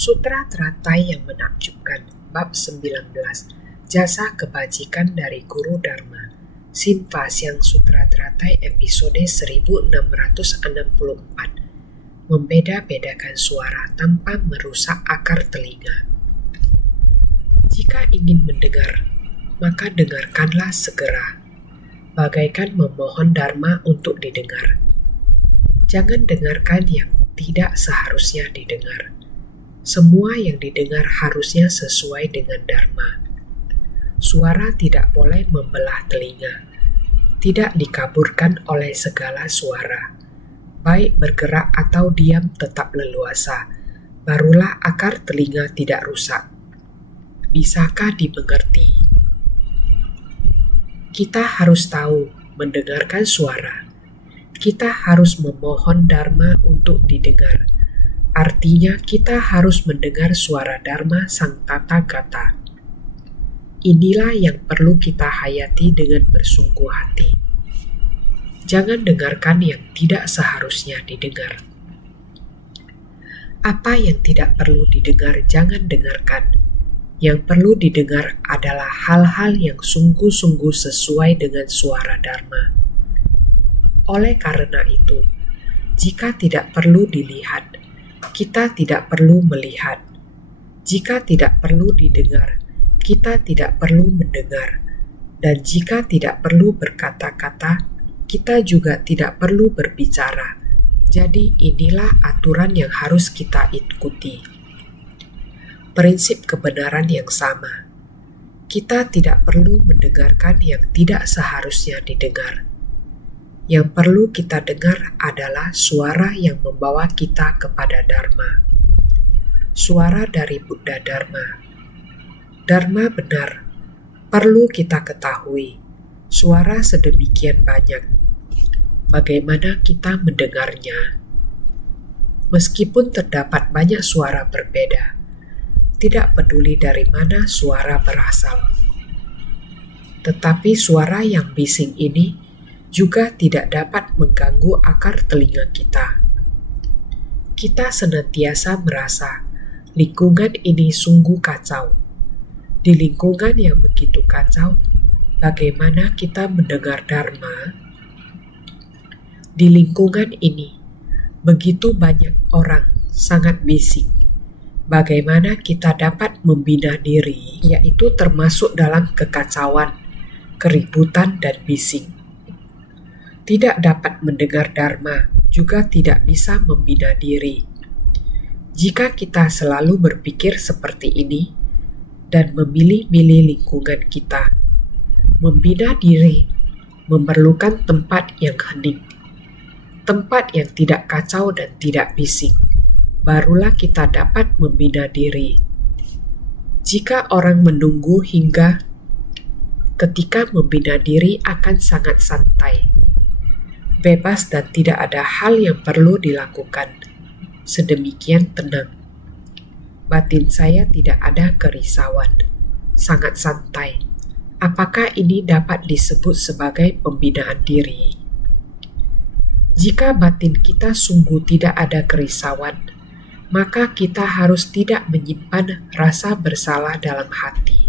Sutra Teratai yang Menakjubkan, Bab 19, Jasa Kebajikan dari Guru Dharma, Sinfa Siang Sutra Teratai episode 1664, Membeda-bedakan suara tanpa merusak akar telinga. Jika ingin mendengar, maka dengarkanlah segera, bagaikan memohon Dharma untuk didengar. Jangan dengarkan yang tidak seharusnya didengar. Semua yang didengar harusnya sesuai dengan Dharma. Suara tidak boleh membelah telinga. Tidak dikaburkan oleh segala suara. Baik bergerak atau diam tetap leluasa. Barulah akar telinga tidak rusak. Bisakah dimengerti? Kita harus tahu mendengarkan suara. Kita harus memohon Dharma untuk didengar. Artinya kita harus mendengar suara Dharma Sang Tathagata. Inilah yang perlu kita hayati dengan bersungguh hati. Jangan dengarkan yang tidak seharusnya didengar. Apa yang tidak perlu didengar jangan dengarkan. Yang perlu didengar adalah hal-hal yang sungguh-sungguh sesuai dengan suara Dharma. Oleh karena itu, jika tidak perlu dilihat, kita tidak perlu melihat. Jika tidak perlu didengar, kita tidak perlu mendengar. Dan jika tidak perlu berkata-kata, kita juga tidak perlu berbicara. Jadi inilah aturan yang harus kita ikuti. Prinsip kebenaran yang sama. Kita tidak perlu mendengarkan yang tidak seharusnya didengar. Yang perlu kita dengar adalah suara yang membawa kita kepada Dharma. Suara dari Buddha Dharma. Dharma benar, perlu kita ketahui. Suara sedemikian banyak. Bagaimana kita mendengarnya? Meskipun terdapat banyak suara berbeda, tidak peduli dari mana suara berasal. Tetapi suara yang bising ini juga tidak dapat mengganggu akar telinga kita. Kita senantiasa merasa lingkungan ini sungguh kacau. Di lingkungan yang begitu kacau, bagaimana kita mendengar Dharma? Di lingkungan ini, begitu banyak orang sangat bising. Bagaimana kita dapat membina diri, yaitu termasuk dalam kekacauan, keributan, dan bising. Tidak dapat mendengar Dharma, juga tidak bisa membina diri. Jika kita selalu berpikir seperti ini, dan memilih-milih lingkungan kita, membina diri memerlukan tempat yang hening, tempat yang tidak kacau dan tidak bising, barulah kita dapat membina diri. Jika orang menunggu hingga ketika membina diri akan sangat santai, bebas dan tidak ada hal yang perlu dilakukan. Sedemikian tenang. Batin saya tidak ada kerisauan. Sangat santai. Apakah ini dapat disebut sebagai pembinaan diri? Jika batin kita sungguh tidak ada kerisauan, maka kita harus tidak menyimpan rasa bersalah dalam hati.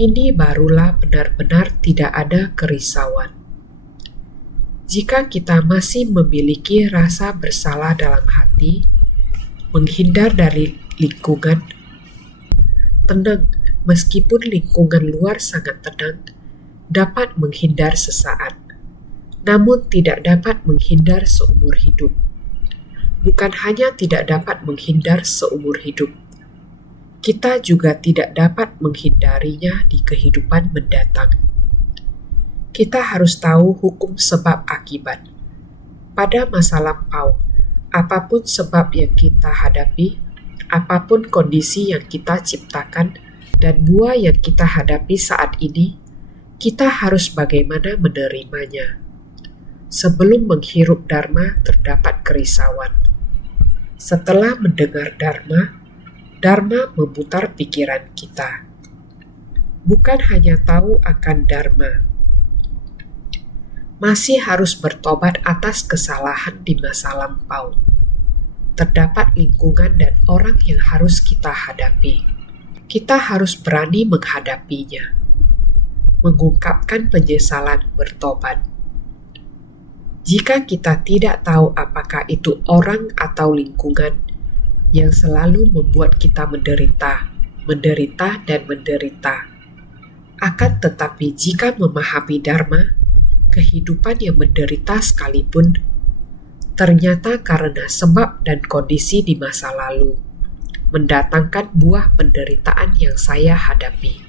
Ini barulah benar-benar tidak ada kerisauan. Jika kita masih memiliki rasa bersalah dalam hati, menghindar dari lingkungan, tenang meskipun lingkungan luar sangat tenang, dapat menghindar sesaat, namun tidak dapat menghindar seumur hidup. Bukan hanya tidak dapat menghindar seumur hidup, kita juga tidak dapat menghindarinya di kehidupan mendatang. Kita harus tahu hukum sebab akibat. Pada masa lampau, apapun sebab yang kita hadapi, apapun kondisi yang kita ciptakan, dan buah yang kita hadapi saat ini, kita harus bagaimana menerimanya. Sebelum menghirup Dharma terdapat kerisauan. Setelah mendengar Dharma, Dharma memutar pikiran kita. Bukan hanya tahu akan Dharma, masih harus bertobat atas kesalahan di masa lampau. terdapat lingkungan dan orang yang harus kita hadapi. Kita harus berani menghadapinya, mengungkapkan penyesalan, bertobat. Jika kita tidak tahu apakah itu orang atau lingkungan yang selalu membuat kita menderita dan menderita, akan tetapi jika memahami Dharma, kehidupan yang menderita sekalipun ternyata karena sebab dan kondisi di masa lalu mendatangkan buah penderitaan yang saya hadapi.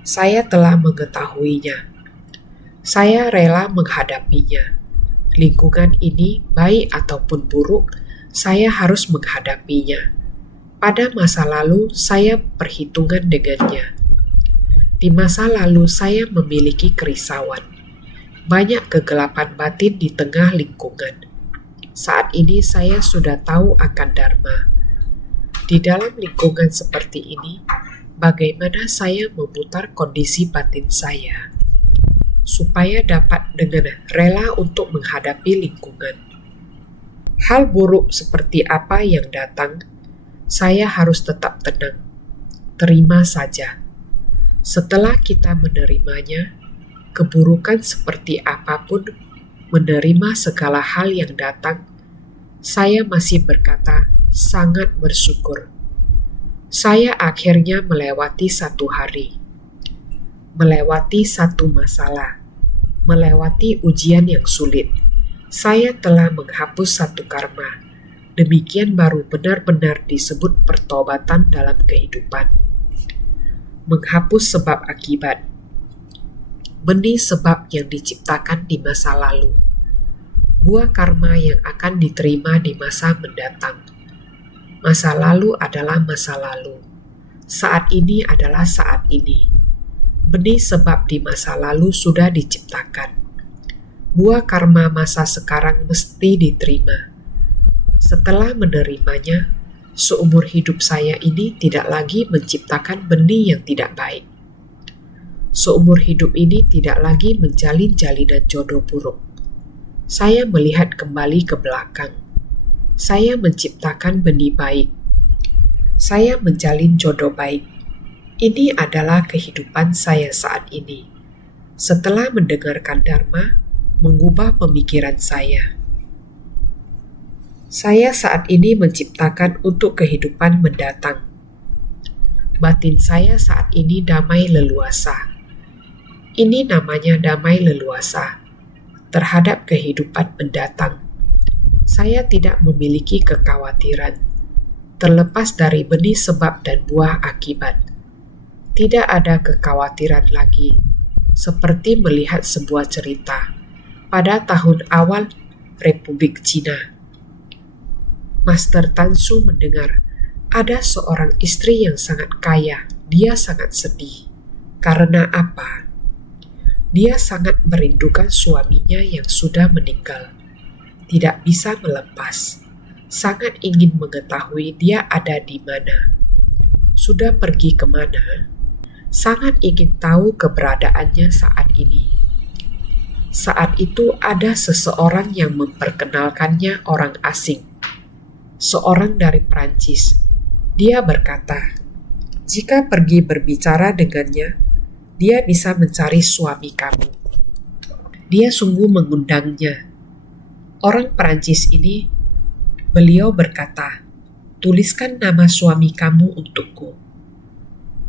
Saya telah mengetahuinya. Saya rela menghadapinya. Lingkungan ini, baik ataupun buruk, saya harus menghadapinya. Pada masa lalu, saya perhitungan dengannya. Di masa lalu, saya memiliki kerisauan. Banyak kegelapan batin di tengah lingkungan. Saat ini saya sudah tahu akan Dharma. Di dalam lingkungan seperti ini, bagaimana saya memutar kondisi batin saya supaya dapat dengan rela untuk menghadapi lingkungan. Hal buruk seperti apa yang datang, saya harus tetap tenang. Terima saja. Setelah kita menerimanya, keburukan seperti apapun, menerima segala hal yang datang, saya masih berkata sangat bersyukur. Saya akhirnya melewati satu hari, melewati satu masalah, melewati ujian yang sulit. Saya telah menghapus satu karma. Demikian baru benar-benar disebut pertobatan dalam kehidupan. Menghapus sebab akibat. Benih sebab yang diciptakan di masa lalu, buah karma yang akan diterima di masa mendatang. Masa lalu adalah masa lalu, saat ini adalah saat ini. Benih sebab di masa lalu sudah diciptakan. Buah karma masa sekarang mesti diterima. Setelah menerimanya, seumur hidup saya ini tidak lagi menciptakan benih yang tidak baik. Seumur hidup ini tidak lagi menjalin jalinan jodoh buruk. Saya melihat kembali ke belakang. Saya menciptakan benih baik. Saya menjalin jodoh baik. Ini adalah kehidupan saya saat ini. Setelah mendengarkan Dharma, mengubah pemikiran saya. Saya saat ini menciptakan untuk kehidupan mendatang. Batin saya saat ini damai leluasa. Ini namanya damai leluasa terhadap kehidupan mendatang. Saya tidak memiliki kekhawatiran, terlepas dari benih sebab dan buah akibat. Tidak ada kekhawatiran lagi, seperti melihat sebuah cerita pada tahun awal Republik Cina. Master Tan Su mendengar ada seorang istri yang sangat kaya. Dia sangat sedih. Karena apa? Dia sangat merindukan suaminya yang sudah meninggal. Tidak bisa melepas. Sangat ingin mengetahui dia ada di mana. Sudah pergi kemana? Sangat ingin tahu keberadaannya saat ini. Saat itu ada seseorang yang memperkenalkannya orang asing. Seorang dari Prancis. Dia berkata, jika pergi berbicara dengannya, dia bisa mencari suami kamu. Dia sungguh mengundangnya. Orang Perancis ini, beliau berkata, tuliskan nama suami kamu untukku.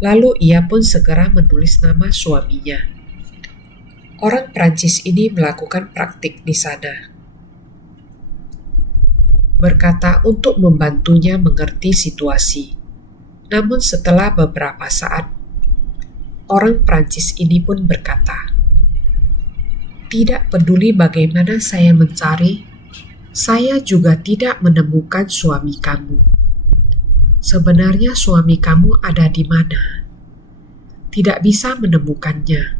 Lalu ia pun segera menulis nama suaminya. Orang Perancis ini melakukan praktik di sana. Berkata untuk membantunya mengerti situasi. Namun setelah beberapa saat, orang Prancis ini pun berkata, tidak peduli bagaimana saya mencari, saya juga tidak menemukan suami kamu. Sebenarnya suami kamu ada di mana? Tidak bisa menemukannya.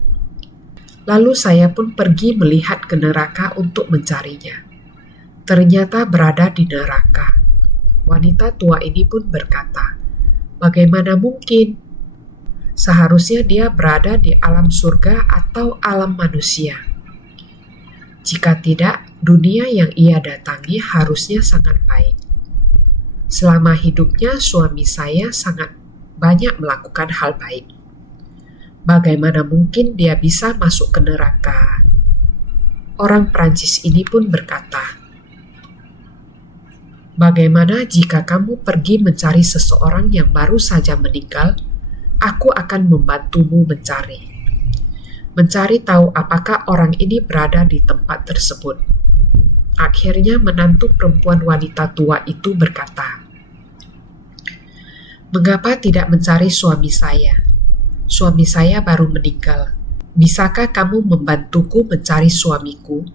Lalu saya pun pergi melihat ke neraka untuk mencarinya. Ternyata berada di neraka. Wanita tua ini pun berkata, bagaimana mungkin? Seharusnya dia berada di alam surga atau alam manusia. Jika tidak, Dunia yang ia datangi harusnya sangat baik. Selama hidupnya, suami saya sangat banyak melakukan hal baik. Bagaimana mungkin dia bisa masuk ke neraka? Orang Prancis ini pun berkata, "Bagaimana jika kamu pergi mencari seseorang yang baru saja meninggal? Aku akan membantumu mencari tahu apakah orang ini berada di tempat tersebut." Akhirnya menantu perempuan wanita tua itu berkata, "Mengapa tidak mencari suami saya? Suami saya baru meninggal. Bisakah kamu membantuku mencari suamiku?"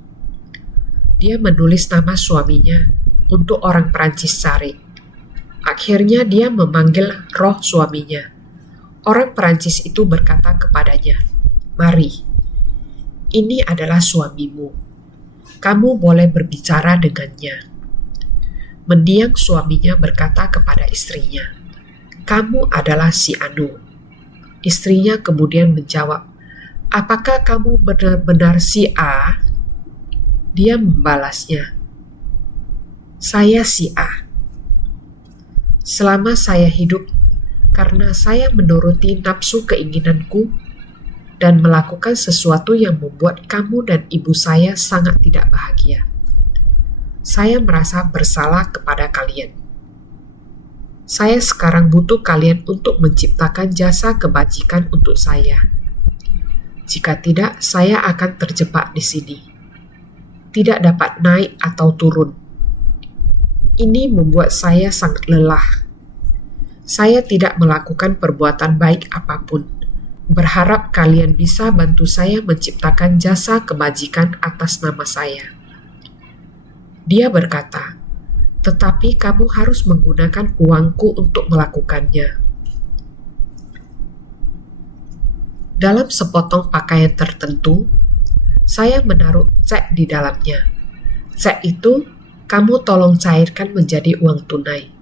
Dia menulis nama suaminya untuk orang Prancis cari. Akhirnya dia memanggil roh suaminya. Orang Prancis itu berkata kepadanya, "Mari, ini adalah suamimu. Kamu boleh berbicara dengannya." Mendiang suaminya berkata kepada istrinya, "Kamu adalah si Anu." Istrinya kemudian menjawab, "Apakah kamu benar-benar si A?" Dia membalasnya, "Saya si A. Selama saya hidup, karena saya menuruti nafsu keinginanku dan melakukan sesuatu yang membuat kamu dan ibu saya sangat tidak bahagia, saya merasa bersalah kepada kalian. Saya sekarang butuh kalian untuk menciptakan jasa kebajikan untuk saya. Jika tidak, saya akan terjebak di sini, tidak dapat naik atau turun. Ini membuat saya sangat lelah. Saya tidak melakukan perbuatan baik apapun. Berharap kalian bisa bantu saya menciptakan jasa kebajikan atas nama saya." Dia berkata, "Tetapi kamu harus menggunakan uangku untuk melakukannya." Dalam sepotong pakaian tertentu, saya menaruh cek di dalamnya. Cek itu kamu tolong cairkan menjadi uang tunai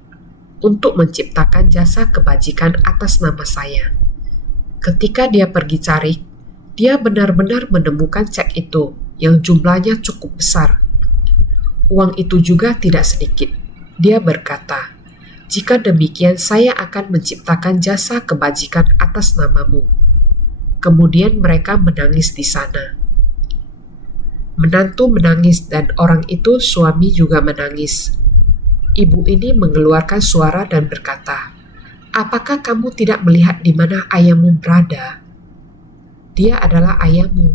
untuk menciptakan jasa kebajikan atas nama saya. Ketika dia pergi cari, dia benar-benar menemukan cek itu yang jumlahnya cukup besar. Uang itu juga tidak sedikit. Dia berkata, "Jika demikian, saya akan menciptakan jasa kebajikan atas namamu." Kemudian mereka menangis di sana. Menantu menangis dan orang itu suami juga menangis. Ibu ini mengeluarkan suara dan berkata, "Apakah kamu tidak melihat di mana ayahmu berada? Dia adalah ayahmu.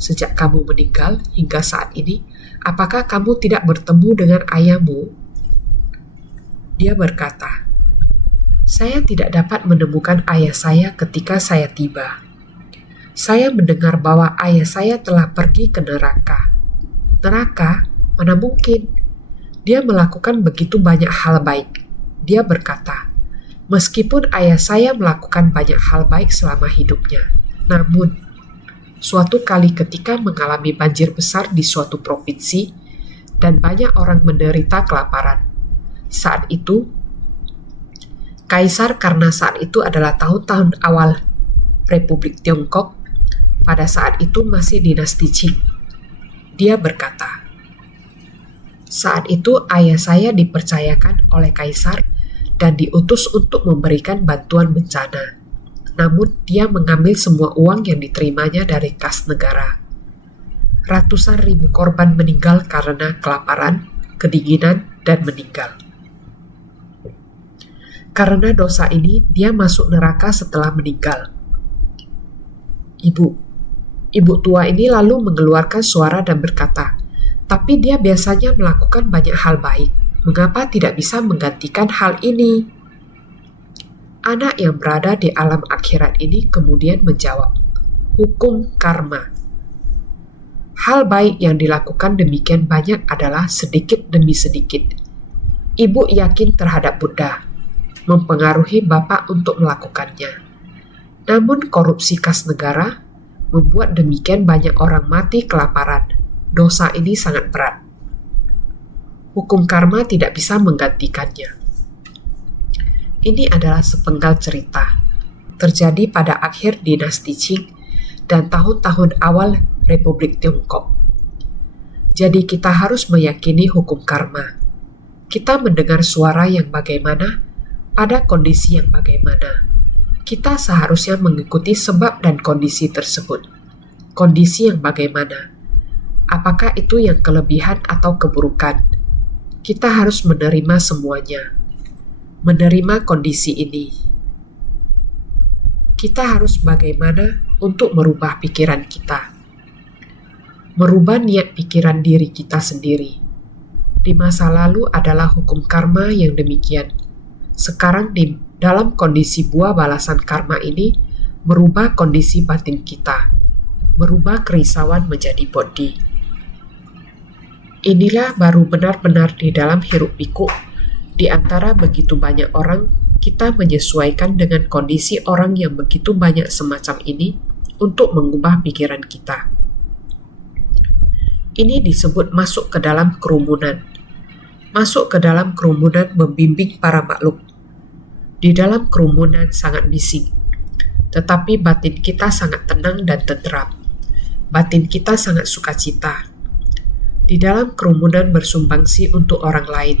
Sejak kamu meninggal hingga saat ini, apakah kamu tidak bertemu dengan ayahmu?" Dia berkata, "Saya tidak dapat menemukan ayah saya ketika saya tiba. Saya mendengar bahwa ayah saya telah pergi ke neraka." "Neraka? Mana mungkin? Dia melakukan begitu banyak hal baik." Dia berkata, "Meskipun ayah saya melakukan banyak hal baik selama hidupnya, namun suatu kali ketika mengalami banjir besar di suatu provinsi dan banyak orang menderita kelaparan. Saat itu, Kaisar, karena saat itu adalah tahun-tahun awal Republik Tiongkok, pada saat itu masih dinasti Qing. Dia berkata, saat itu ayah saya dipercayakan oleh Kaisar dan diutus untuk memberikan bantuan bencana. Namun dia mengambil semua uang yang diterimanya dari kas negara. Ratusan ribu korban meninggal karena kelaparan, kedinginan, dan meninggal. Karena dosa ini, dia masuk neraka setelah meninggal." Ibu tua ini lalu mengeluarkan suara dan berkata, "Tapi dia biasanya melakukan banyak hal baik. Mengapa tidak bisa menggantikan hal ini?" Anak yang berada di alam akhirat ini kemudian menjawab, "Hukum karma. Hal baik yang dilakukan demikian banyak adalah sedikit demi sedikit. Ibu yakin terhadap Buddha, mempengaruhi Bapak untuk melakukannya. Namun korupsi kas negara membuat demikian banyak orang mati kelaparan. Dosa ini sangat berat. Hukum karma tidak bisa menggantikannya." Ini adalah sepenggal cerita terjadi pada akhir dinasti Qing dan tahun-tahun awal Republik Tiongkok. Jadi kita harus meyakini hukum karma. Kita mendengar suara yang bagaimana, pada kondisi yang bagaimana. Kita seharusnya mengikuti sebab dan kondisi tersebut. Kondisi yang bagaimana? Apakah itu yang kelebihan atau keburukan? Kita harus menerima semuanya. Menerima kondisi ini. Kita harus bagaimana untuk merubah pikiran kita. Merubah niat pikiran diri kita sendiri. Di masa lalu adalah hukum karma yang demikian. Sekarang dalam kondisi buah balasan karma ini, merubah kondisi batin kita. Merubah kerisauan menjadi bodhi. Inilah baru benar-benar di dalam hiruk pikuk. Di antara begitu banyak orang, kita menyesuaikan dengan kondisi orang yang begitu banyak semacam ini untuk mengubah pikiran kita. Ini disebut masuk ke dalam kerumunan. Masuk ke dalam kerumunan membimbing para makhluk. Di dalam kerumunan sangat bising, tetapi batin kita sangat tenang dan tenteram. Batin kita sangat sukacita. Di dalam kerumunan bersumbangsi untuk orang lain.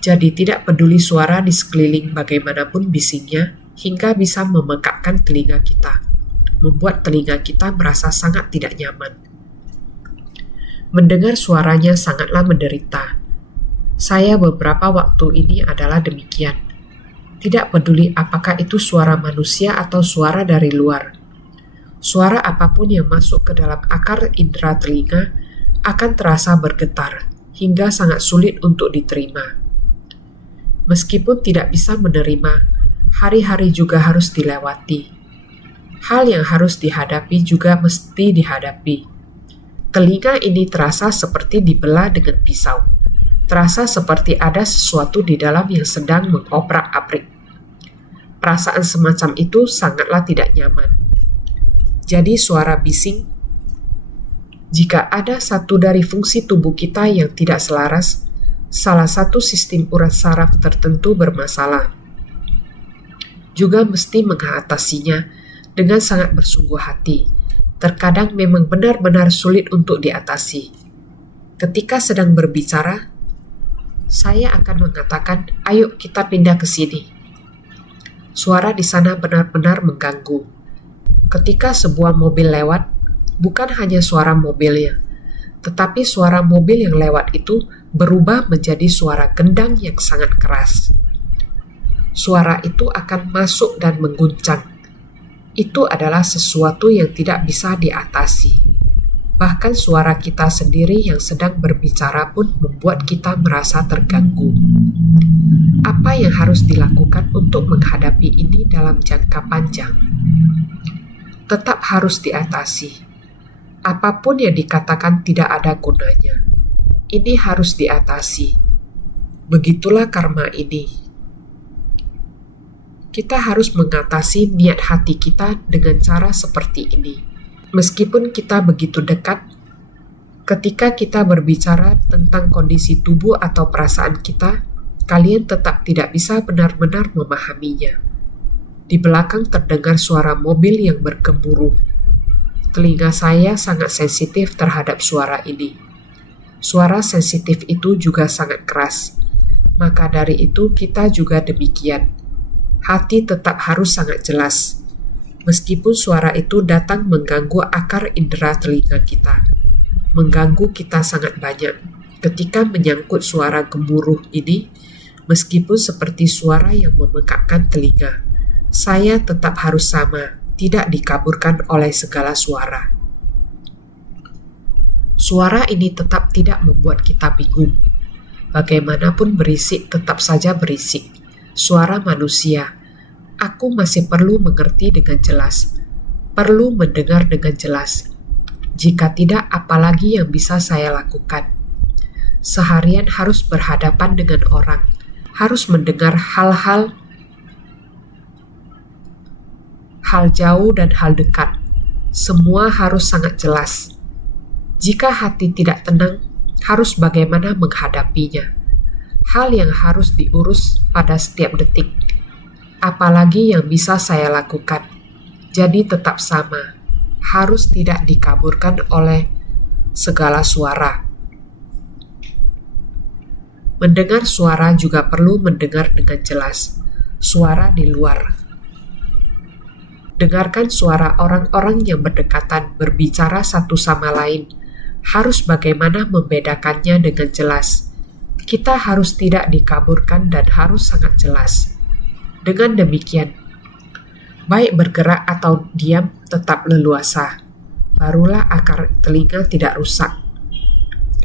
Jadi tidak peduli suara di sekeliling bagaimanapun bisingnya, hingga bisa memekakkan telinga kita, membuat telinga kita merasa sangat tidak nyaman. Mendengar suaranya sangatlah menderita. Saya beberapa waktu ini adalah demikian. Tidak peduli apakah itu suara manusia atau suara dari luar. Suara apapun yang masuk ke dalam akar indera telinga akan terasa bergetar hingga sangat sulit untuk diterima. Meskipun tidak bisa menerima, hari-hari juga harus dilewati. Hal yang harus dihadapi juga mesti dihadapi. Telinga ini terasa seperti dibelah dengan pisau. Terasa seperti ada sesuatu di dalam yang sedang mengoprak-aprik. Perasaan semacam itu sangatlah tidak nyaman. Jadi suara bising, jika ada satu dari fungsi tubuh kita yang tidak selaras, salah satu sistem urat saraf tertentu bermasalah, juga mesti mengatasinya dengan sangat bersungguh hati. Terkadang memang benar-benar sulit untuk diatasi. Ketika sedang berbicara, saya akan mengatakan, ayo kita pindah ke sini. Suara di sana benar-benar mengganggu. Ketika sebuah mobil lewat, bukan hanya suara mobilnya, tetapi suara mobil yang lewat itu berubah menjadi suara gendang yang sangat keras. Suara itu akan masuk dan mengguncang. Itu adalah sesuatu yang tidak bisa diatasi. Bahkan suara kita sendiri yang sedang berbicara pun membuat kita merasa terganggu. Apa yang harus dilakukan untuk menghadapi ini dalam jangka panjang? Tetap harus diatasi. Apapun yang dikatakan tidak ada gunanya. Ini harus diatasi. Begitulah karma ini. Kita harus mengatasi niat hati kita dengan cara seperti ini. Meskipun kita begitu dekat, ketika kita berbicara tentang kondisi tubuh atau perasaan kita, kalian tetap tidak bisa benar-benar memahaminya. Di belakang terdengar suara mobil yang bergemuruh. Telinga saya sangat sensitif terhadap suara ini. Suara sensitif itu juga sangat keras. Maka dari itu kita juga demikian. Hati tetap harus sangat jelas. Meskipun suara itu datang mengganggu akar indera telinga kita, mengganggu kita sangat banyak. Ketika menyangkut suara gemuruh ini, meskipun seperti suara yang memekakkan telinga, saya tetap harus sama, tidak dikaburkan oleh segala suara. Suara ini tetap tidak membuat kita bingung. Bagaimanapun berisik tetap saja berisik. Suara manusia. Aku masih perlu mengerti dengan jelas, perlu mendengar dengan jelas. Jika tidak, apalagi yang bisa saya lakukan? Seharian harus berhadapan dengan orang, harus mendengar hal jauh dan hal dekat. Semua harus sangat jelas. Jika hati tidak tenang, harus bagaimana menghadapinya. Hal yang harus diurus pada setiap detik. Apalagi yang bisa saya lakukan. Jadi tetap sama, harus tidak dikaburkan oleh segala suara. Mendengar suara juga perlu mendengar dengan jelas, suara di luar. Dengarkan suara orang-orang yang berdekatan berbicara satu sama lain. Harus bagaimana membedakannya dengan jelas. Kita harus tidak dikaburkan dan harus sangat jelas. Dengan demikian, baik bergerak atau diam tetap leluasa. Barulah akar telinga tidak rusak.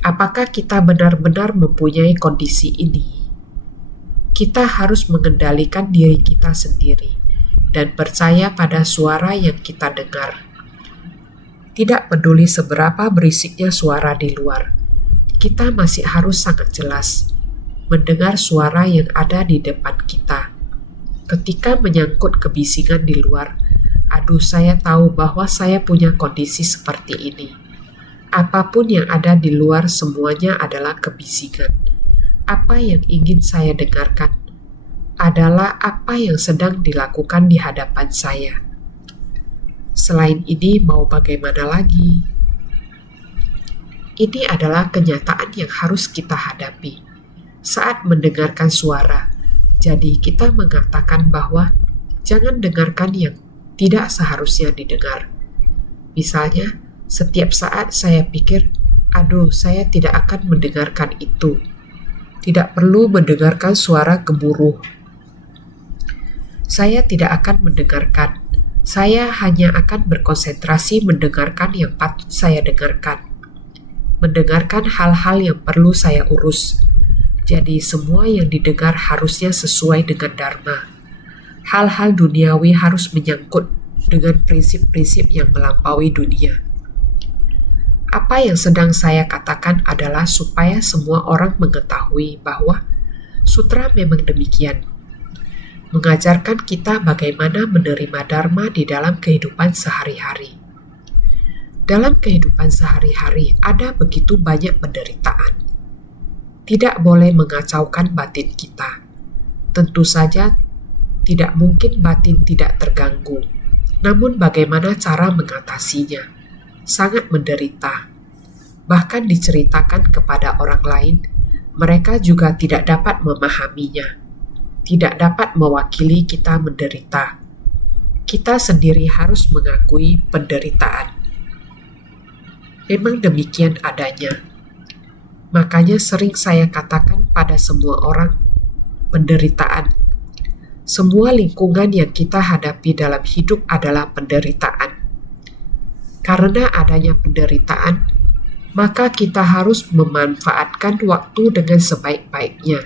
Apakah kita benar-benar mempunyai kondisi ini? Kita harus mengendalikan diri kita sendiri dan percaya pada suara yang kita dengar. Tidak peduli seberapa berisiknya suara di luar, kita masih harus sangat jelas mendengar suara yang ada di depan kita. Ketika menyangkut kebisingan di luar, aduh, saya tahu bahwa saya punya kondisi seperti ini. Apapun yang ada di luar semuanya adalah kebisingan. Apa yang ingin saya dengarkan adalah apa yang sedang dilakukan di hadapan saya. Selain ini, mau bagaimana lagi? Ini adalah kenyataan yang harus kita hadapi saat mendengarkan suara. Jadi kita mengatakan bahwa jangan dengarkan yang tidak seharusnya didengar. Misalnya, setiap saat saya pikir, aduh, saya tidak akan mendengarkan itu. Tidak perlu mendengarkan suara gemuruh. Saya tidak akan mendengarkan. Saya hanya akan berkonsentrasi mendengarkan yang patut saya dengarkan. Mendengarkan hal-hal yang perlu saya urus. Jadi semua yang didengar harusnya sesuai dengan dharma. Hal-hal duniawi harus menyangkut dengan prinsip-prinsip yang melampaui dunia. Apa yang sedang saya katakan adalah supaya semua orang mengetahui bahwa sutra memang demikian. Mengajarkan kita bagaimana menerima dharma di dalam kehidupan sehari-hari. Dalam kehidupan sehari-hari ada begitu banyak penderitaan. Tidak boleh mengacaukan batin kita. Tentu saja tidak mungkin batin tidak terganggu. Namun bagaimana cara mengatasinya? Sangat menderita. Bahkan diceritakan kepada orang lain, mereka juga tidak dapat memahaminya. Tidak dapat mewakili kita menderita. Kita sendiri harus mengakui penderitaan. Memang demikian adanya. Makanya sering saya katakan pada semua orang, penderitaan. Semua lingkungan yang kita hadapi dalam hidup adalah penderitaan. Karena adanya penderitaan, maka kita harus memanfaatkan waktu dengan sebaik-baiknya.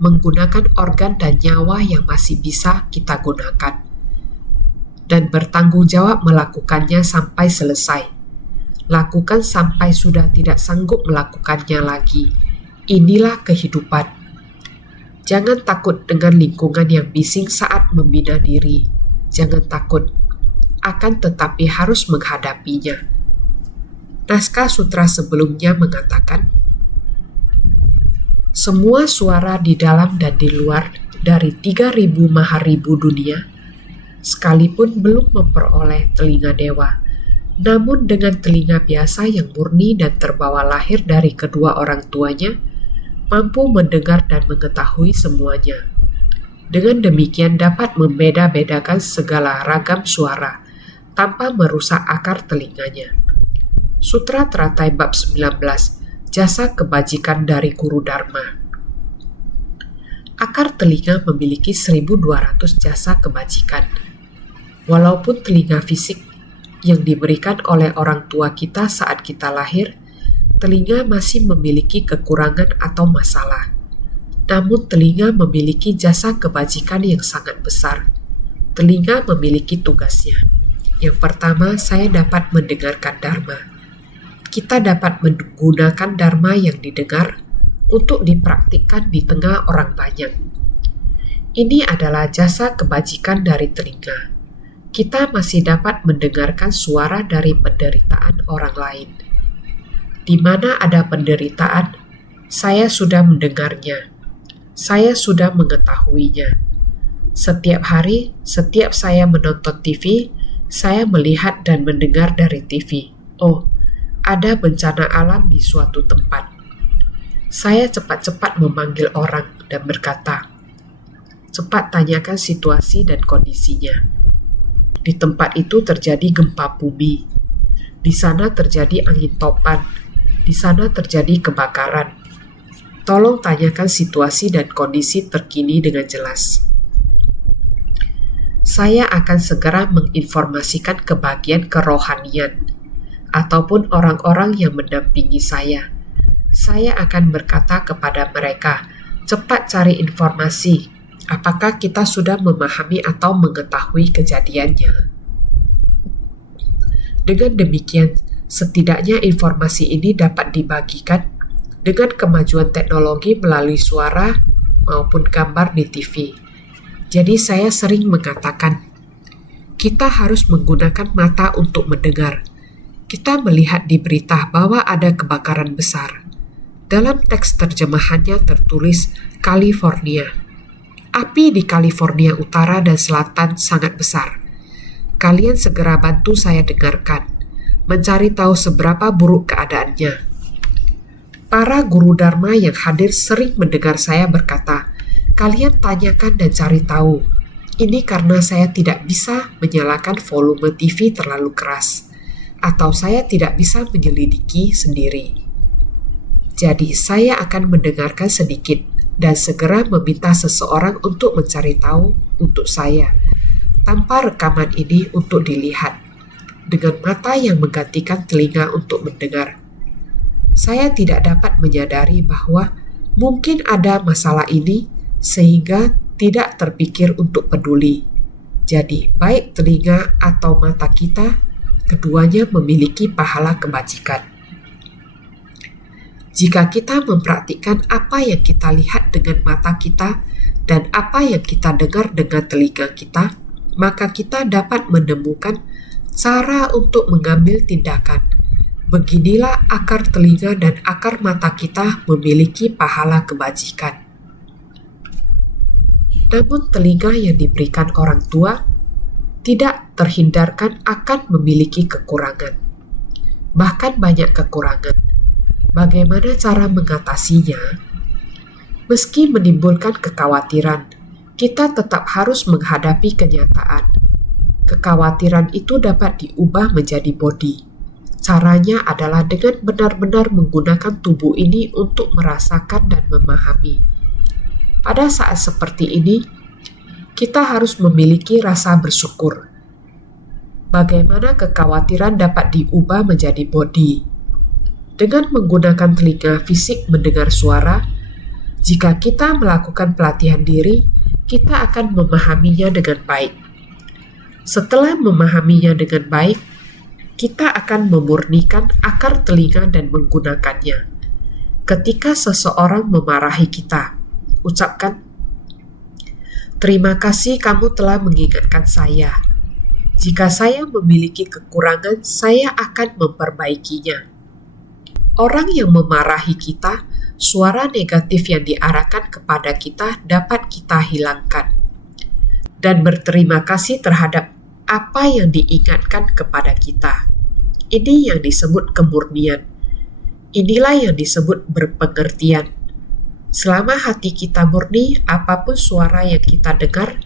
Menggunakan organ dan nyawa yang masih bisa kita gunakan. Dan bertanggung jawab melakukannya sampai selesai. Lakukan sampai sudah tidak sanggup melakukannya lagi. Inilah kehidupan. Jangan takut dengan lingkungan yang bising saat membina diri. Jangan takut. Akan tetapi harus menghadapinya. Naskah sutra sebelumnya mengatakan, semua suara di dalam dan di luar dari 3.000 maharibu dunia, sekalipun belum memperoleh telinga dewa, namun dengan telinga biasa yang murni dan terbawa lahir dari kedua orang tuanya, mampu mendengar dan mengetahui semuanya. Dengan demikian dapat membeda-bedakan segala ragam suara, tanpa merusak akar telinganya. Sutra Teratai Bab 19, Jasa Kebajikan dari Guru Dharma. Akar telinga memiliki 1.200 jasa kebajikan. Walaupun telinga fisik yang diberikan oleh orang tua kita saat kita lahir, telinga masih memiliki kekurangan atau masalah. Namun telinga memiliki jasa kebajikan yang sangat besar. Telinga memiliki tugasnya. Yang pertama, saya dapat mendengarkan dharma. Kita dapat menggunakan dharma yang didengar untuk dipraktikkan di tengah orang banyak. Ini adalah jasa kebajikan dari telinga. Kita masih dapat mendengarkan suara dari penderitaan orang lain. Di mana ada penderitaan, saya sudah mendengarnya. Saya sudah mengetahuinya. Setiap hari, setiap saya menonton TV, saya melihat dan mendengar dari TV. Oh, ada bencana alam di suatu tempat. Saya cepat-cepat memanggil orang dan berkata, "Cepat tanyakan situasi dan kondisinya. Di tempat itu terjadi gempa bumi. Di sana terjadi angin topan. Di sana terjadi kebakaran. Tolong tanyakan situasi dan kondisi terkini dengan jelas." Saya akan segera menginformasikan ke bagian kerohanian ataupun orang-orang yang mendampingi saya. Saya akan berkata kepada mereka, "Cepat cari informasi. Apakah kita sudah memahami atau mengetahui kejadiannya?" Dengan demikian, setidaknya informasi ini dapat dibagikan dengan kemajuan teknologi melalui suara maupun gambar di TV. Jadi saya sering mengatakan, kita harus menggunakan mata untuk mendengar. Kita melihat di berita bahwa ada kebakaran besar. Dalam teks terjemahannya tertulis California. Api di California Utara dan Selatan sangat besar. Kalian segera bantu saya dengarkan, mencari tahu seberapa buruk keadaannya. Para guru Dharma yang hadir sering mendengar saya berkata, "Kalian tanyakan dan cari tahu. Ini karena saya tidak bisa menyalakan volume TV terlalu keras, atau saya tidak bisa menyelidiki sendiri. Jadi saya akan mendengarkan sedikit dan segera meminta seseorang untuk mencari tahu untuk saya, tanpa rekaman ini untuk dilihat, dengan mata yang menggantikan telinga untuk mendengar. Saya tidak dapat menyadari bahwa mungkin ada masalah ini sehingga tidak terpikir untuk peduli. Jadi baik telinga atau mata kita, keduanya memiliki pahala kebajikan. Jika kita mempraktikkan apa yang kita lihat dengan mata kita dan apa yang kita dengar dengan telinga kita, maka kita dapat menemukan cara untuk mengambil tindakan. Beginilah akar telinga dan akar mata kita memiliki pahala kebajikan. Namun telinga yang diberikan orang tua tidak terhindarkan akan memiliki kekurangan. Bahkan banyak kekurangan. Bagaimana cara mengatasinya? Meski menimbulkan kekhawatiran, kita tetap harus menghadapi kenyataan. Kekhawatiran itu dapat diubah menjadi bodi. Caranya adalah dengan benar-benar menggunakan tubuh ini untuk merasakan dan memahami. Pada saat seperti ini, kita harus memiliki rasa bersyukur. Bagaimana kekhawatiran dapat diubah menjadi bodi? Dengan menggunakan telinga fisik mendengar suara, jika kita melakukan pelatihan diri, kita akan memahaminya dengan baik. Setelah memahaminya dengan baik, kita akan memurnikan akar telinga dan menggunakannya. Ketika seseorang memarahi kita, ucapkan, "Terima kasih kamu telah mengingatkan saya. Jika saya memiliki kekurangan, saya akan memperbaikinya." Orang yang memarahi kita, suara negatif yang diarahkan kepada kita dapat kita hilangkan. Dan berterima kasih terhadap apa yang diingatkan kepada kita. Ini yang disebut kemurnian. Inilah yang disebut berpengertian. Selama hati kita murni, apapun suara yang kita dengar,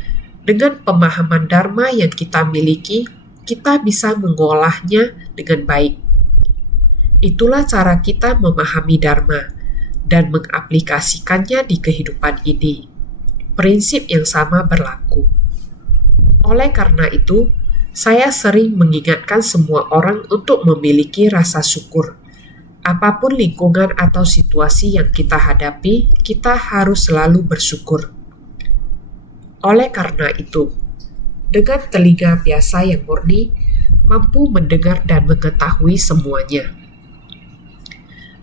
dengan pemahaman Dharma yang kita miliki, kita bisa mengolahnya dengan baik. Itulah cara kita memahami Dharma dan mengaplikasikannya di kehidupan ini. Prinsip yang sama berlaku. Oleh karena itu, saya sering mengingatkan semua orang untuk memiliki rasa syukur. Apapun lingkungan atau situasi yang kita hadapi, kita harus selalu bersyukur. Oleh karena itu, dengan telinga biasa yang murni, mampu mendengar dan mengetahui semuanya.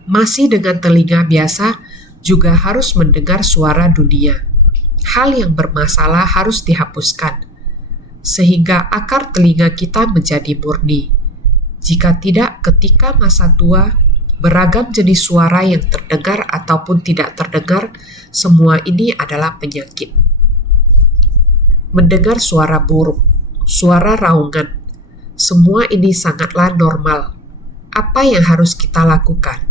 Masih dengan telinga biasa, juga harus mendengar suara dunia. Hal yang bermasalah harus dihapuskan, sehingga akar telinga kita menjadi murni. Jika tidak, ketika masa tua, beragam jenis suara yang terdengar ataupun tidak terdengar, semua ini adalah penyakit. Mendengar suara buruk, suara raungan, semua ini sangatlah normal. Apa yang harus kita lakukan?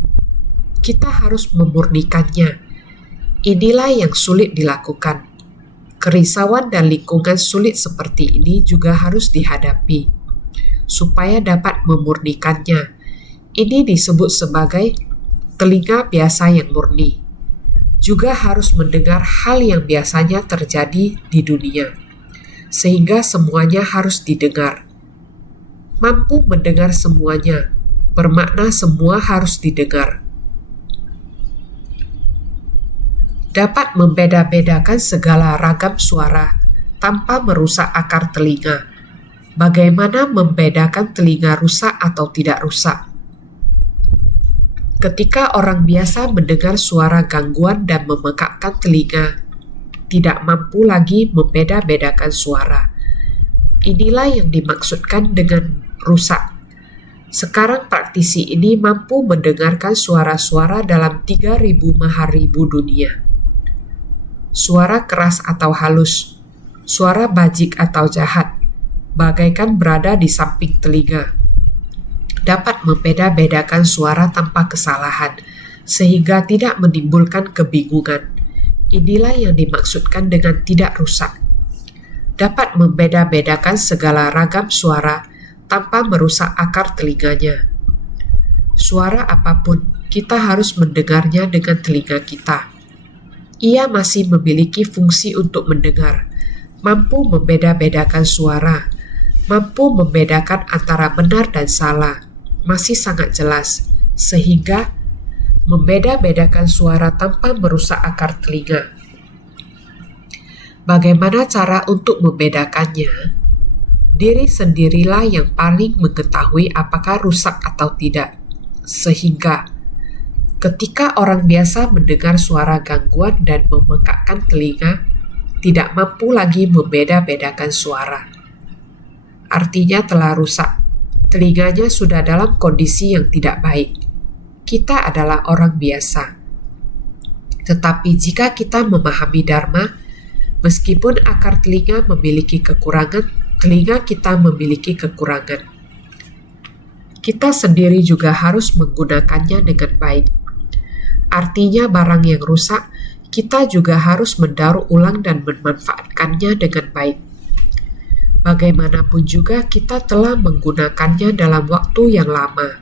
Kita harus memurnikannya. Inilah yang sulit dilakukan. Kerisauan dan lingkungan sulit seperti ini juga harus dihadapi. Supaya dapat memurnikannya, ini disebut sebagai telinga biasa yang murni. Juga harus mendengar hal yang biasanya terjadi di dunia, sehingga semuanya harus didengar. Mampu mendengar semuanya, bermakna semua harus didengar. Dapat membeda-bedakan segala ragam suara tanpa merusak akar telinga. Bagaimana membedakan telinga rusak atau tidak rusak? Ketika orang biasa mendengar suara gangguan dan memekakkan telinga, tidak mampu lagi membeda-bedakan suara. Inilah yang dimaksudkan dengan rusak. Sekarang praktisi ini mampu mendengarkan suara-suara dalam 3.000 maharibu dunia. Suara keras atau halus, suara bajik atau jahat, bagaikan berada di samping telinga. Dapat membeda-bedakan suara tanpa kesalahan, sehingga tidak menimbulkan kebingungan. Inilah yang dimaksudkan dengan tidak rusak. Dapat membeda-bedakan segala ragam suara tanpa merusak akar telinganya. Suara apapun, kita harus mendengarnya dengan telinga kita. Ia masih memiliki fungsi untuk mendengar, mampu membeda-bedakan suara, mampu membedakan antara benar dan salah, masih sangat jelas, sehingga membeda-bedakan suara tanpa merusak akar telinga. Bagaimana cara untuk membedakannya? Diri sendirilah yang paling mengetahui apakah rusak atau tidak, sehingga ketika orang biasa mendengar suara gangguan dan memekakkan telinga, tidak mampu lagi membeda-bedakan suara. Artinya telah rusak. Telinganya sudah dalam kondisi yang tidak baik. Kita adalah orang biasa. Tetapi jika kita memahami Dharma, meskipun akar telinga memiliki kekurangan, telinga kita memiliki kekurangan. Kita sendiri juga harus menggunakannya dengan baik. Artinya barang yang rusak, kita juga harus mendaur ulang dan memanfaatkannya dengan baik. Bagaimanapun juga kita telah menggunakannya dalam waktu yang lama.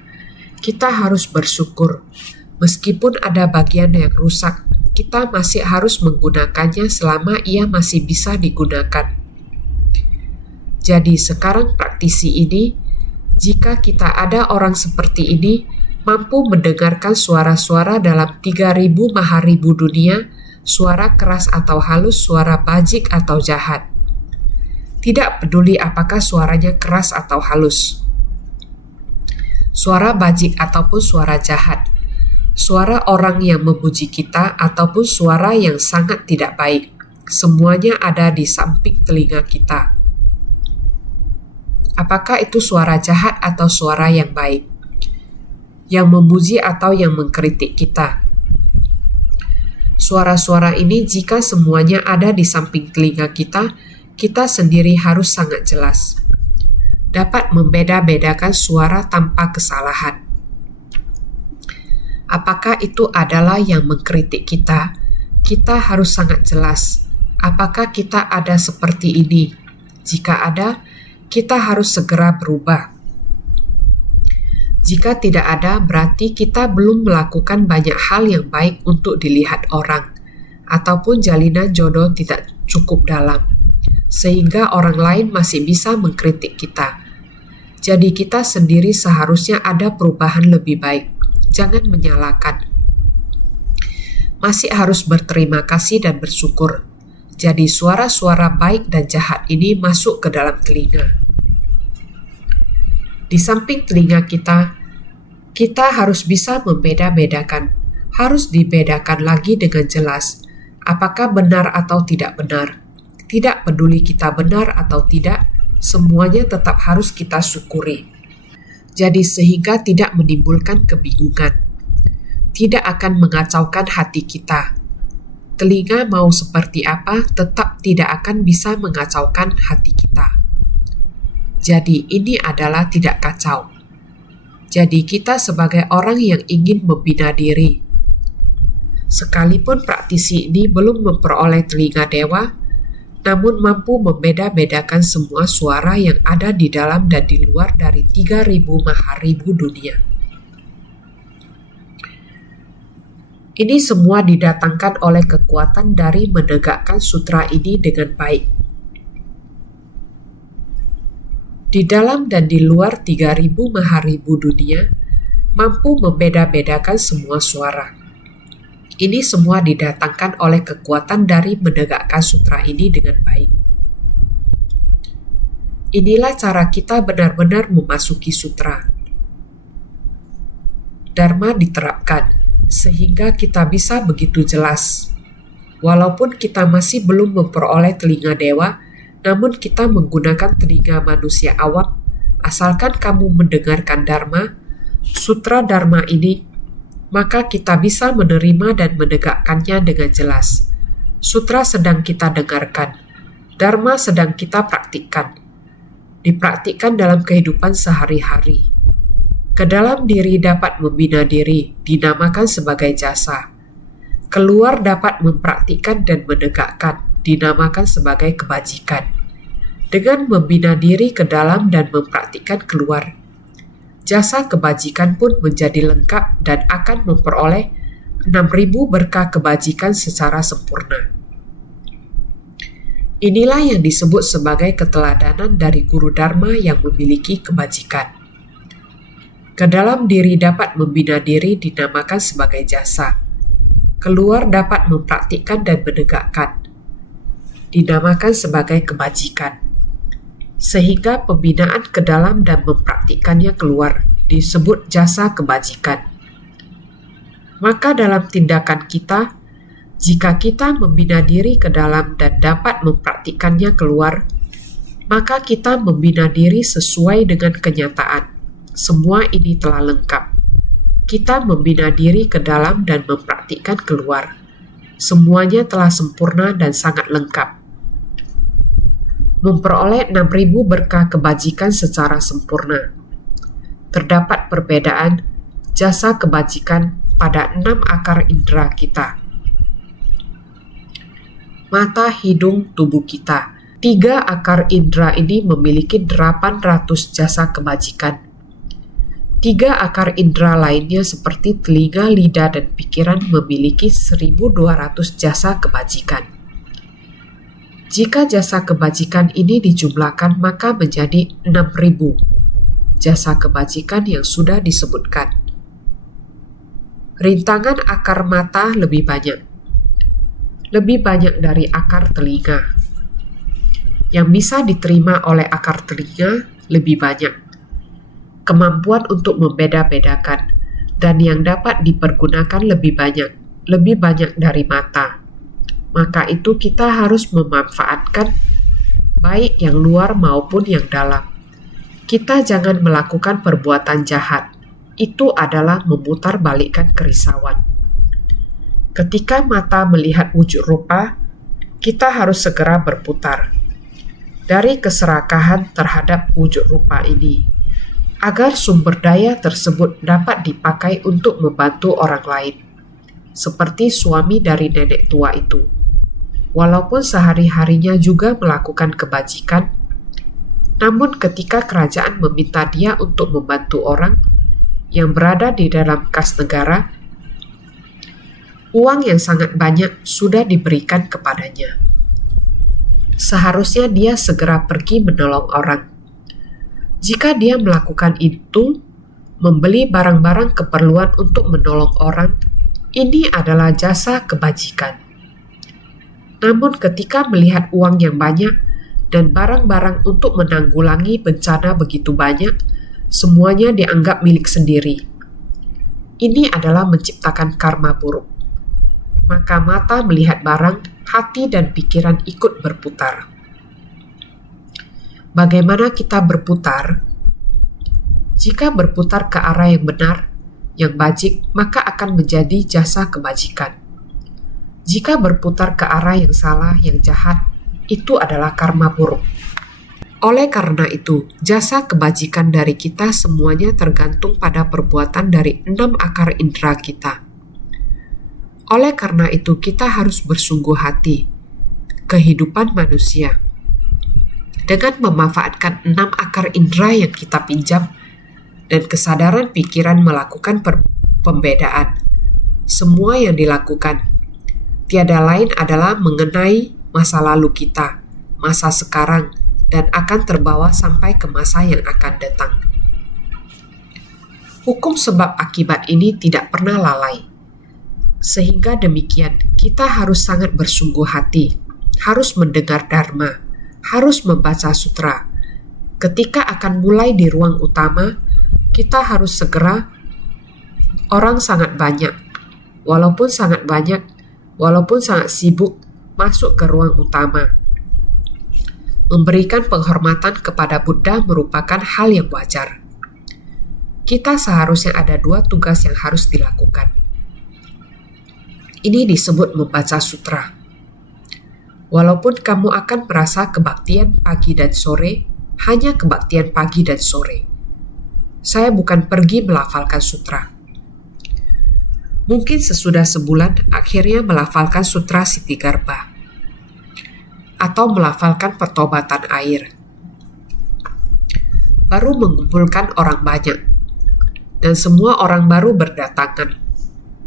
Kita harus bersyukur. Meskipun ada bagian yang rusak, kita masih harus menggunakannya selama ia masih bisa digunakan. Jadi sekarang praktisi ini, jika kita ada orang seperti ini, mampu mendengarkan suara-suara dalam 3.000 maharibu dunia, suara keras atau halus, suara bajik atau jahat. Tidak peduli apakah suaranya keras atau halus, suara bajik ataupun suara jahat, suara orang yang memuji kita ataupun suara yang sangat tidak baik, semuanya ada di samping telinga kita. Apakah itu suara jahat atau suara yang baik, yang memuji atau yang mengkritik kita? Suara-suara ini jika semuanya ada di samping telinga kita sendiri harus sangat jelas. Dapat membeda-bedakan suara tanpa kesalahan. Apakah itu adalah yang mengkritik kita? Kita harus sangat jelas. Apakah kita ada seperti ini? Jika ada, kita harus segera berubah. Jika tidak ada, berarti kita belum melakukan banyak hal yang baik untuk dilihat orang, ataupun jalinan jodoh tidak cukup dalam, sehingga orang lain masih bisa mengkritik kita. Jadi kita sendiri seharusnya ada perubahan lebih baik. Jangan menyalahkan. Masih harus berterima kasih dan bersyukur. Jadi suara-suara baik dan jahat ini masuk ke dalam telinga. Di samping telinga kita harus bisa membeda-bedakan. Harus dibedakan lagi dengan jelas. Apakah benar atau tidak benar. Tidak peduli kita benar atau tidak, semuanya tetap harus kita syukuri. Jadi sehingga tidak menimbulkan kebingungan. Tidak akan mengacaukan hati kita. Telinga mau seperti apa tetap tidak akan bisa mengacaukan hati kita. Jadi ini adalah tidak kacau. Jadi kita sebagai orang yang ingin membina diri, sekalipun praktisi ini belum memperoleh telinga dewa, namun mampu membeda-bedakan semua suara yang ada di dalam dan di luar dari 3.000 maharibu dunia. Ini semua didatangkan oleh kekuatan dari menegakkan sutra ini dengan baik. Di dalam dan di luar 3.000 maharibu dunia, mampu membeda-bedakan semua suara. Ini semua didatangkan oleh kekuatan dari menegakkan sutra ini dengan baik. Inilah cara kita benar-benar memasuki sutra. Dharma diterapkan, sehingga kita bisa begitu jelas. Walaupun kita masih belum memperoleh telinga dewa, namun kita menggunakan telinga manusia awam, asalkan kamu mendengarkan Dharma, sutra Dharma ini, maka kita bisa menerima dan menegakkannya dengan jelas. Sutra sedang kita dengarkan, Dharma sedang kita praktikkan, dipraktikkan dalam kehidupan sehari-hari. Kedalam diri dapat membina diri, dinamakan sebagai jasa. Keluar dapat mempraktikkan dan menegakkan, dinamakan sebagai kebajikan. Dengan membina diri ke dalam dan mempraktikkan keluar, jasa kebajikan pun menjadi lengkap dan akan memperoleh 6.000 berkah kebajikan secara sempurna. Inilah yang disebut sebagai keteladanan dari guru Dharma yang memiliki kebajikan. Kedalam diri dapat membina diri dinamakan sebagai jasa. Keluar dapat mempraktikkan dan menegakkan, dinamakan sebagai kebajikan. Sehingga pembinaan ke dalam dan mempraktikkannya keluar disebut jasa kebajikan. Maka dalam tindakan kita, jika kita membina diri ke dalam dan dapat mempraktikkannya keluar, maka kita membina diri sesuai dengan kenyataan. Semua ini telah lengkap. Kita membina diri ke dalam dan mempraktikkan keluar. Semuanya telah sempurna dan sangat lengkap. Memperoleh 6.000 berkah kebajikan secara sempurna. Terdapat perbedaan jasa kebajikan pada 6 akar indera kita. Mata, hidung, tubuh kita. 3 akar indera ini memiliki 800 jasa kebajikan. 3 akar indera lainnya seperti telinga, lidah, dan pikiran memiliki 1.200 jasa kebajikan. Jika jasa kebajikan ini dijumlahkan maka menjadi 6.000 jasa kebajikan yang sudah disebutkan. Rintangan akar mata lebih banyak dari akar telinga. Yang bisa diterima oleh akar telinga lebih banyak. Kemampuan untuk membeda-bedakan dan yang dapat dipergunakan lebih banyak dari mata. Maka itu kita harus memanfaatkan baik yang luar maupun yang dalam. Kita jangan melakukan perbuatan jahat. Itu adalah memutarbalikkan kerisauan. Ketika mata melihat wujud rupa, kita harus segera berputar dari keserakahan terhadap wujud rupa ini, agar sumber daya tersebut dapat dipakai untuk membantu orang lain, seperti suami dari nenek tua itu. Walaupun sehari-harinya juga melakukan kebajikan, namun ketika kerajaan meminta dia untuk membantu orang yang berada di dalam kas negara, uang yang sangat banyak sudah diberikan kepadanya. Seharusnya dia segera pergi menolong orang. Jika dia melakukan itu, membeli barang-barang keperluan untuk menolong orang, ini adalah jasa kebajikan. Namun ketika melihat uang yang banyak dan barang-barang untuk menanggulangi bencana begitu banyak, semuanya dianggap milik sendiri. Ini adalah menciptakan karma buruk. Maka mata melihat barang, hati dan pikiran ikut berputar. Bagaimana kita berputar? Jika berputar ke arah yang benar, yang bajik, maka akan menjadi jasa kebajikan. Jika berputar ke arah yang salah, yang jahat, itu adalah karma buruk. Oleh karena itu, jasa kebajikan dari kita semuanya tergantung pada perbuatan dari 6 akar indera kita. Oleh karena itu, kita harus bersungguh hati. Kehidupan manusia dengan memanfaatkan 6 akar indera yang kita pinjam dan kesadaran pikiran melakukan pembedaan. Semua yang dilakukan tiada lain adalah mengenai masa lalu kita, masa sekarang, dan akan terbawa sampai ke masa yang akan datang. Hukum sebab akibat ini tidak pernah lalai. Sehingga demikian, kita harus sangat bersungguh hati, harus mendengar dharma, harus membaca sutra. Ketika akan mulai di ruang utama, kita harus segera. Orang sangat banyak, walaupun sangat sibuk, masuk ke ruang utama. Memberikan penghormatan kepada Buddha merupakan hal yang wajar. Kita seharusnya ada 2 tugas yang harus dilakukan. Ini disebut membaca sutra. Walaupun kamu akan merasa kebaktian pagi dan sore, hanya kebaktian pagi dan sore. Saya bukan pergi melafalkan sutra. Mungkin sesudah sebulan akhirnya melafalkan sutra Sitigarbha atau melafalkan pertobatan air. Baru mengumpulkan orang banyak dan semua orang baru berdatangan.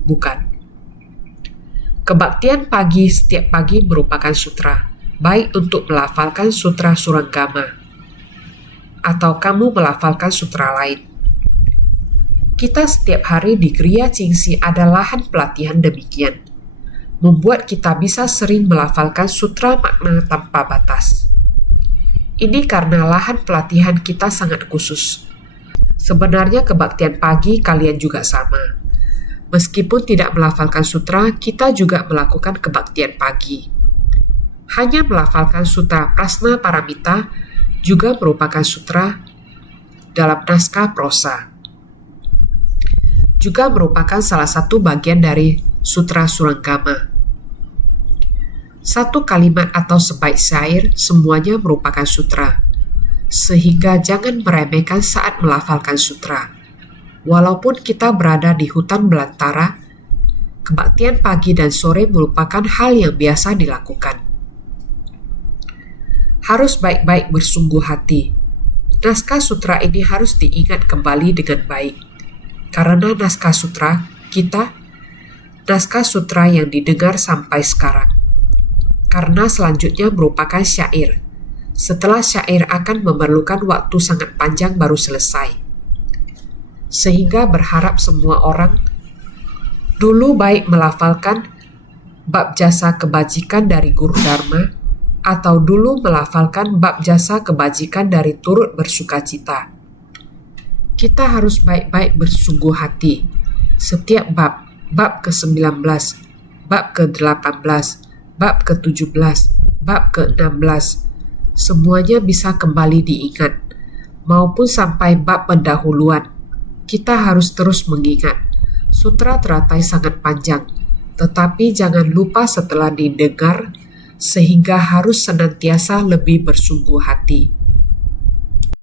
Bukan. Kebaktian pagi setiap pagi merupakan sutra, baik untuk melafalkan sutra Suranggama atau kamu melafalkan sutra lain. Kita setiap hari di Kriya Cingsi ada lahan pelatihan demikian, membuat kita bisa sering melafalkan sutra makna tanpa batas. Ini karena lahan pelatihan kita sangat khusus. Sebenarnya kebaktian pagi kalian juga sama. Meskipun tidak melafalkan sutra, kita juga melakukan kebaktian pagi. Hanya melafalkan sutra Prasna Paramita juga merupakan sutra dalam naskah prosa. Juga merupakan salah satu bagian dari sutra Suranggama. Satu kalimat atau sebaik syair semuanya merupakan sutra, sehingga jangan meremehkan saat melafalkan sutra. Walaupun kita berada di hutan belantara, kebaktian pagi dan sore merupakan hal yang biasa dilakukan. Harus baik-baik bersungguh hati. Naskah sutra ini harus diingat kembali dengan baik, karena naskah sutra kita, naskah sutra yang didengar sampai sekarang. Karena selanjutnya merupakan syair. Setelah syair akan memerlukan waktu sangat panjang baru selesai. Sehingga berharap semua orang dulu baik melafalkan bab jasa kebajikan dari Guru Dharma atau dulu melafalkan bab jasa kebajikan dari turut bersukacita. Kita harus baik-baik bersungguh hati. Setiap bab ke-19, bab ke-18, bab ke-17, bab ke-16, semuanya bisa kembali diingat, maupun sampai bab pendahuluan. Kita harus terus mengingat. Sutra teratai sangat panjang, tetapi jangan lupa setelah didengar, sehingga harus senantiasa lebih bersungguh hati.